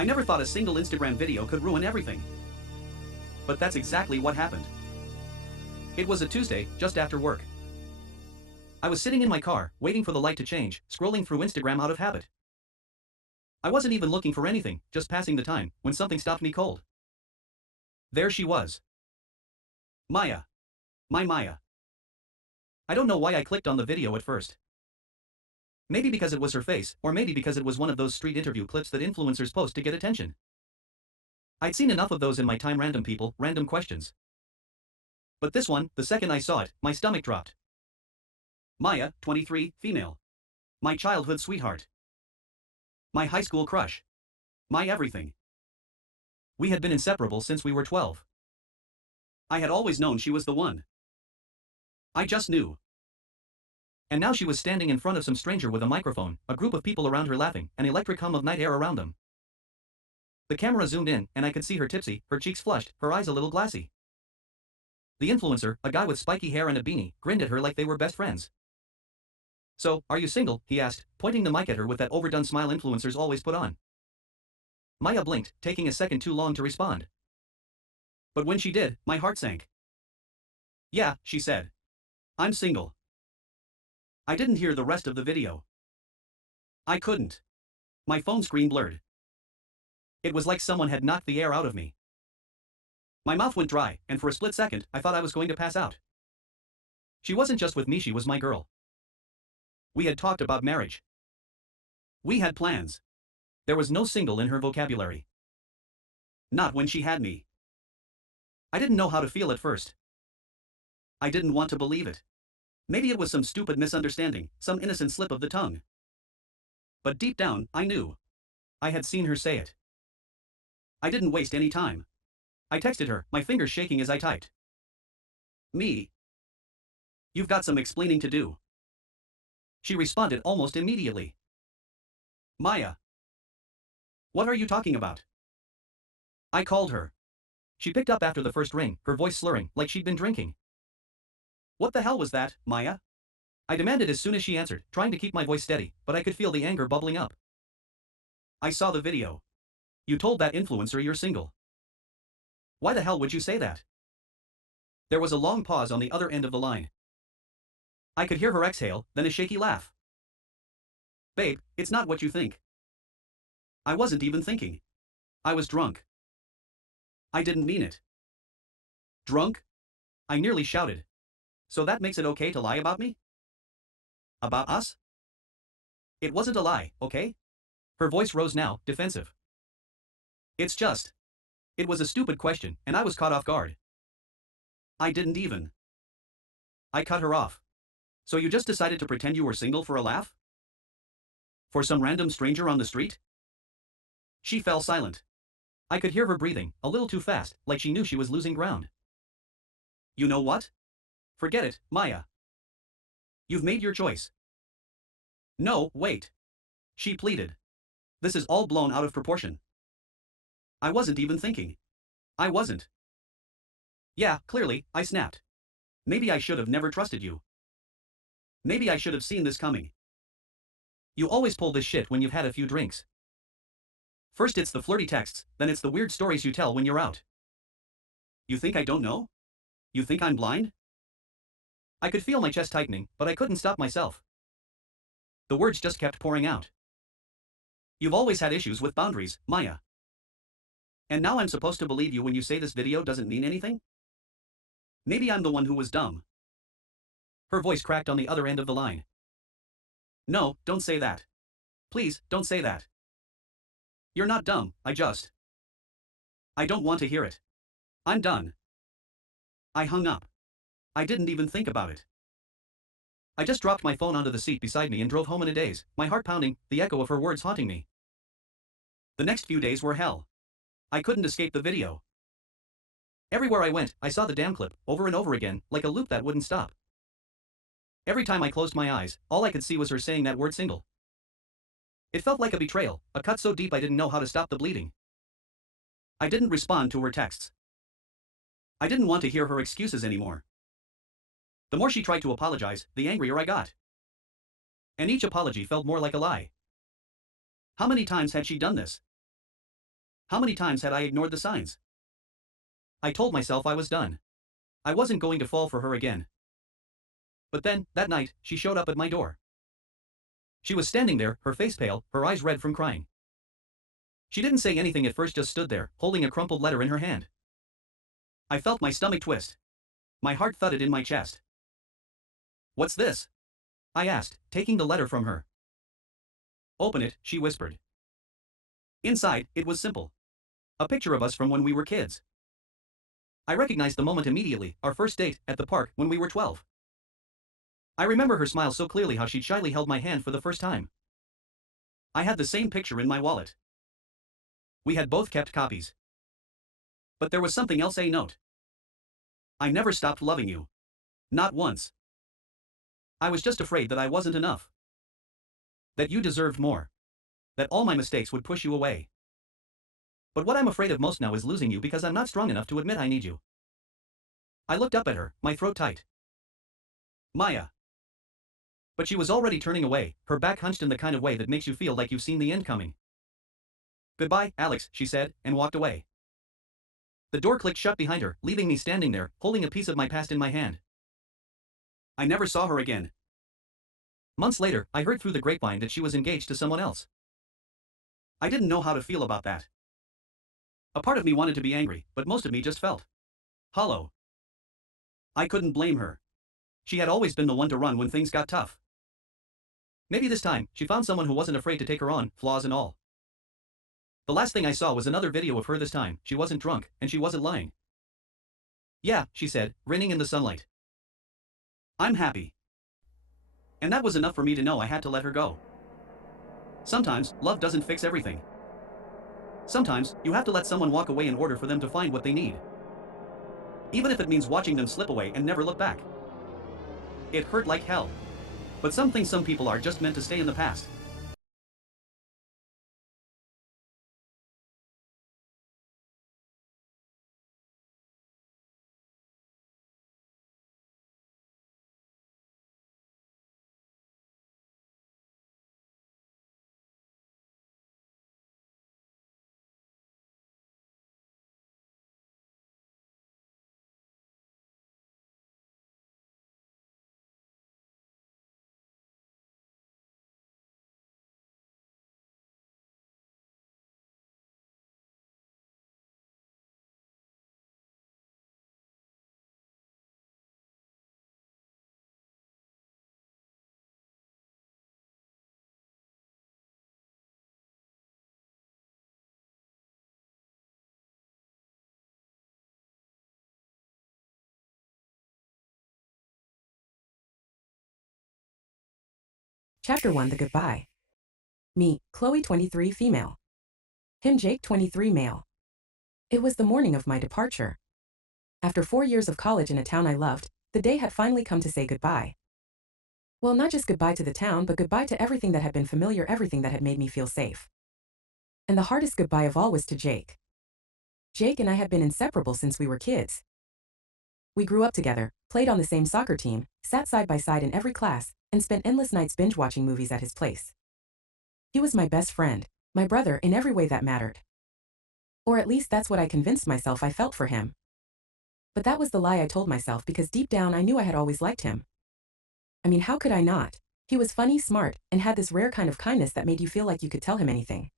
I never thought a single Instagram video could ruin everything. But that's exactly what happened. It was a Tuesday, just after work. I was sitting in my car, waiting for the light to change, scrolling through Instagram out of habit. I wasn't even looking for anything, just passing the time, when something stopped me cold. There she was. Maya. My Maya. I don't know why I clicked on the video at first. Maybe because it was her face, or maybe because it was one of those street interview clips that influencers post to get attention. I'd seen enough of those in my time. Random people, random questions. But this one, the second I saw it, my stomach dropped. Maya, 23, female. My childhood sweetheart. My high school crush. My everything. We had been inseparable since we were 12. I had always known she was the one. I just knew. And now she was standing in front of some stranger with a microphone, a group of people around her laughing, an electric hum of night air around them. The camera zoomed in, and I could see her tipsy, her cheeks flushed, her eyes a little glassy. The influencer, a guy with spiky hair and a beanie, grinned at her like they were best friends. "So, are you single?" he asked, pointing the mic at her with that overdone smile influencers always put on. Maya blinked, taking a second too long to respond. But when she did, my heart sank. "Yeah," she said. "I'm single." I didn't hear the rest of the video. I couldn't. My phone screen blurred. It was like someone had knocked the air out of me. My mouth went dry, and for a split second, I thought I was going to pass out. She wasn't just with me, she was my girl. We had talked about marriage. We had plans. There was no single in her vocabulary. Not when she had me. I didn't know how to feel at first. I didn't want to believe it. Maybe it was some stupid misunderstanding, some innocent slip of the tongue. But deep down, I knew. I had seen her say it. I didn't waste any time. I texted her, my fingers shaking as I typed. "Me. You've got some explaining to do." She responded almost immediately. "Maya. What are you talking about?" I called her. She picked up after the first ring, her voice slurring, like she'd been drinking. "What the hell was that, Maya?" I demanded as soon as she answered, trying to keep my voice steady, but I could feel the anger bubbling up. "I saw the video. You told that influencer you're single." "Why the hell would you say that?" There was a long pause on the other end of the line. I could hear her exhale, then a shaky laugh. "Babe, it's not what you think." I wasn't even thinking. I was drunk. I didn't mean it. "Drunk?" I nearly shouted. "So that makes it okay to lie about me? About us?" "It wasn't a lie, okay?" Her voice rose now, defensive. "It's just. It was a stupid question, and I was caught off guard. I didn't even." I cut her off. "So you just decided to pretend you were single for a laugh? For some random stranger on the street?" She fell silent. I could hear her breathing, a little too fast, like she knew she was losing ground. "You know what? Forget it, Maya. You've made your choice." "No, wait." She pleaded. "This is all blown out of proportion." I wasn't even thinking. I wasn't. "Yeah, clearly," I snapped. "Maybe I should have never trusted you. Maybe I should have seen this coming. You always pull this shit when you've had a few drinks. First it's the flirty texts, then it's the weird stories you tell when you're out. You think I don't know? You think I'm blind?" I could feel my chest tightening, but I couldn't stop myself. The words just kept pouring out. "You've always had issues with boundaries, Maya. And now I'm supposed to believe you when you say this video doesn't mean anything? Maybe I'm the one who was dumb." Her voice cracked on the other end of the line. "No, don't say that. Please, don't say that. You're not dumb, I don't want to hear it. I'm done." I hung up. I didn't even think about it. I just dropped my phone onto the seat beside me and drove home in a daze, my heart pounding, the echo of her words haunting me. The next few days were hell. I couldn't escape the video. Everywhere I went, I saw the damn clip, over and over again, like a loop that wouldn't stop. Every time I closed my eyes, all I could see was her saying that word single. It felt like a betrayal, a cut so deep I didn't know how to stop the bleeding. I didn't respond to her texts. I didn't want to hear her excuses anymore. The more she tried to apologize, the angrier I got. And each apology felt more like a lie. How many times had she done this? How many times had I ignored the signs? I told myself I was done. I wasn't going to fall for her again. But then, that night, she showed up at my door. She was standing there, her face pale, her eyes red from crying. She didn't say anything at first, just stood there, holding a crumpled letter in her hand. I felt my stomach twist. My heart thudded in my chest. "What's this?" I asked, taking the letter from her. "Open it," she whispered. Inside, it was simple. A picture of us from when we were kids. I recognized the moment immediately, our first date, at the park, when we were 12. I remember her smile so clearly, how she'd shyly held my hand for the first time. I had the same picture in my wallet. We had both kept copies. But there was something else. A note. "I never stopped loving you. Not once. I was just afraid that I wasn't enough. That you deserved more. That all my mistakes would push you away. But what I'm afraid of most now is losing you, because I'm not strong enough to admit I need you." I looked up at her, my throat tight. "Maya." But she was already turning away, her back hunched in the kind of way that makes you feel like you've seen the end coming. "Goodbye, Alex," she said, and walked away. The door clicked shut behind her, leaving me standing there, holding a piece of my past in my hand. I never saw her again. Months later, I heard through the grapevine that she was engaged to someone else. I didn't know how to feel about that. A part of me wanted to be angry, but most of me just felt hollow. I couldn't blame her. She had always been the one to run when things got tough. Maybe this time, she found someone who wasn't afraid to take her on, flaws and all. The last thing I saw was another video of her. This time, she wasn't drunk, and she wasn't lying. "Yeah," she said, grinning in the sunlight. "I'm happy." And that was enough for me to know I had to let her go. Sometimes, love doesn't fix everything. Sometimes, you have to let someone walk away in order for them to find what they need. Even if it means watching them slip away and never look back. It hurt like hell. But some things, some people are just meant to stay in the past. Chapter 1: The Goodbye. Me, Chloe 23 female. Him, Jake 23 male. It was the morning of my departure. After 4 years of college in a town I loved, the day had finally come to say goodbye. Well, not just goodbye to the town, but goodbye to everything that had been familiar, everything that had made me feel safe. And the hardest goodbye of all was to Jake. Jake and I had been inseparable since we were kids. We grew up together, played on the same soccer team, sat side by side in every class, and spent endless nights binge-watching movies at his place. He was my best friend, my brother in every way that mattered. Or at least that's what I convinced myself I felt for him. But that was the lie I told myself, because deep down I knew I had always liked him. I mean, how could I not? He was funny, smart, and had this rare kind of kindness that made you feel like you could tell him anything.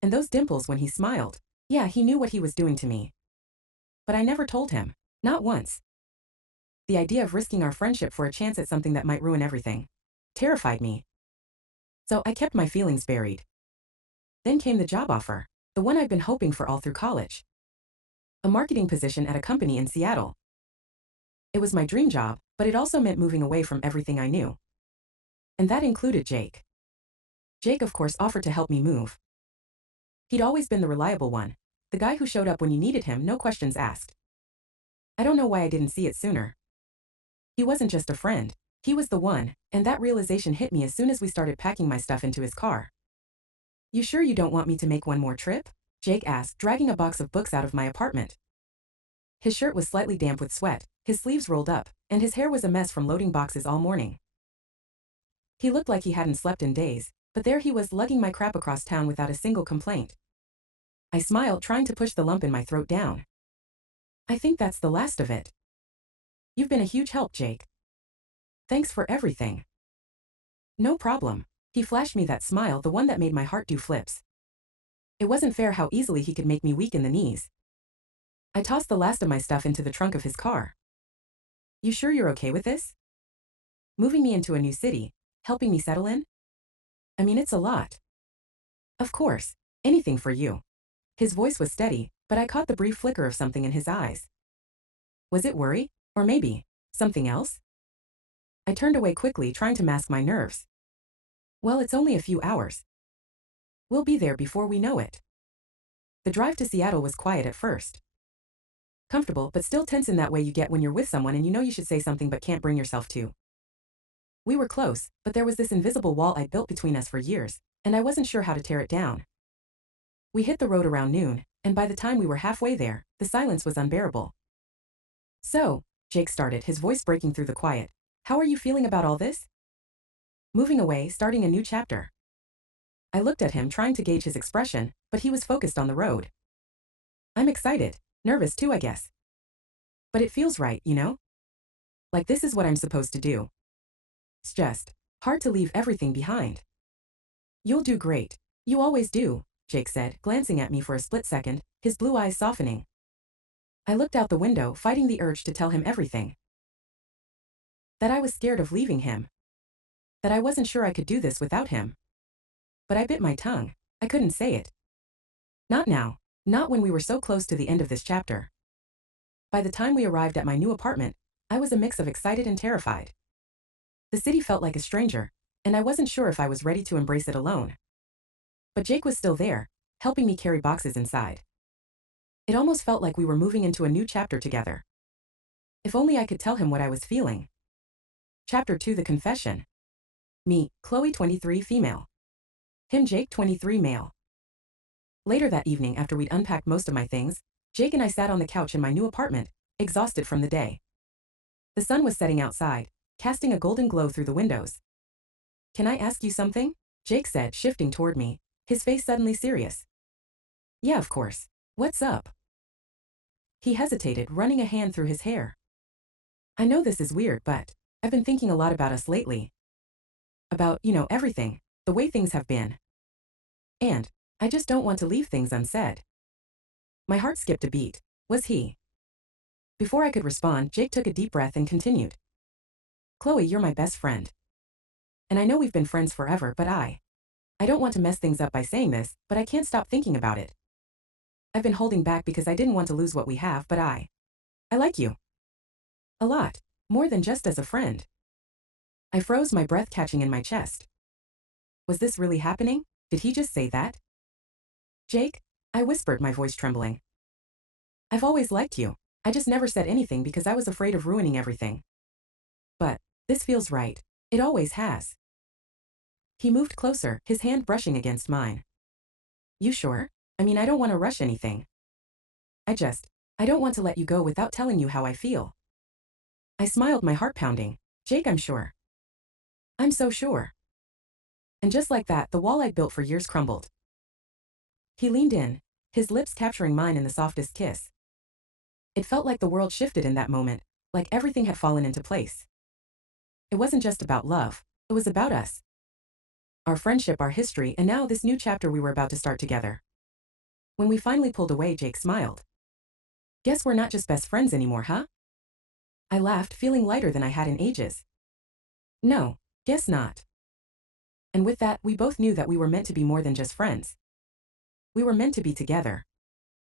And those dimples when he smiled. Yeah, he knew what he was doing to me. But I never told him. Not once. The idea of risking our friendship for a chance at something that might ruin everything terrified me. So I kept my feelings buried. Then came the job offer, the one I'd been hoping for all through college. A marketing position at a company in Seattle. It was my dream job, but it also meant moving away from everything I knew. And that included Jake. Jake, of course, offered to help me move. He'd always been the reliable one, the guy who showed up when you needed him, no questions asked. I don't know why I didn't see it sooner. He wasn't just a friend, he was the one, and that realization hit me as soon as we started packing my stuff into his car. "You sure you don't want me to make one more trip?" Jake asked, dragging a box of books out of my apartment. His shirt was slightly damp with sweat, his sleeves rolled up, and his hair was a mess from loading boxes all morning. He looked like he hadn't slept in days, but there he was lugging my crap across town without a single complaint. I smiled, trying to push the lump in my throat down. I think that's the last of it. You've been a huge help, Jake. Thanks for everything. No problem. He flashed me that smile, the one that made my heart do flips. It wasn't fair how easily he could make me weak in the knees. I tossed the last of my stuff into the trunk of his car. You sure you're okay with this? Moving me into a new city, helping me settle in? I mean, it's a lot. Of course, anything for you. His voice was steady, but I caught the brief flicker of something in his eyes. Was it worry? Or maybe something else? I turned away quickly, trying to mask my nerves. Well, it's only a few hours. We'll be there before we know it. The drive to Seattle was quiet at first. Comfortable, but still tense in that way you get when you're with someone and you know you should say something but can't bring yourself to. We were close, but there was this invisible wall I'd built between us for years, and I wasn't sure how to tear it down. We hit the road around noon, and by the time we were halfway there, the silence was unbearable. So, Jake started, his voice breaking through the quiet. How are you feeling about all this? Moving away, starting a new chapter. I looked at him, trying to gauge his expression, but he was focused on the road. I'm excited, nervous too, I guess. But it feels right, you know? Like this is what I'm supposed to do. It's just hard to leave everything behind. You'll do great. You always do, Jake said, glancing at me for a split second, his blue eyes softening. I looked out the window, fighting the urge to tell him everything. That I was scared of leaving him. That I wasn't sure I could do this without him. But I bit my tongue. I couldn't say it. Not now. Not when we were so close to the end of this chapter. By the time we arrived at my new apartment, I was a mix of excited and terrified. The city felt like a stranger, and I wasn't sure if I was ready to embrace it alone. But Jake was still there, helping me carry boxes inside. It almost felt like we were moving into a new chapter together. If only I could tell him what I was feeling. Chapter 2: The Confession. Me, Chloe 23 female. Him, Jake 23 male. Later that evening, after we'd unpacked most of my things, Jake and I sat on the couch in my new apartment, exhausted from the day. The sun was setting outside, casting a golden glow through the windows. Can I ask you something? Jake said, shifting toward me, his face suddenly serious. Yeah, of course. What's up? He hesitated, running a hand through his hair. I know this is weird, but I've been thinking a lot about us lately. About, everything, the way things have been. And I just don't want to leave things unsaid. My heart skipped a beat. Was he? Before I could respond, Jake took a deep breath and continued. Chloe, you're my best friend. And I know we've been friends forever, but I don't want to mess things up by saying this, but I can't stop thinking about it. I've been holding back because I didn't want to lose what we have, but I like you. A lot. More than just as a friend. I froze, my breath catching in my chest. Was this really happening? Did he just say that? Jake? I whispered, my voice trembling. I've always liked you. I just never said anything because I was afraid of ruining everything. But this feels right. It always has. He moved closer, his hand brushing against mine. You sure? I mean, I don't want to rush anything. I don't want to let you go without telling you how I feel. I smiled, my heart pounding. Jake, I'm sure. I'm so sure. And just like that, the wall I'd built for years crumbled. He leaned in, his lips capturing mine in the softest kiss. It felt like the world shifted in that moment, like everything had fallen into place. It wasn't just about love, it was about us. Our friendship, our history, and now this new chapter we were about to start together. When we finally pulled away, Jake smiled. Guess we're not just best friends anymore, huh? I laughed, feeling lighter than I had in ages. No, guess not. And with that, we both knew that we were meant to be more than just friends. We were meant to be together.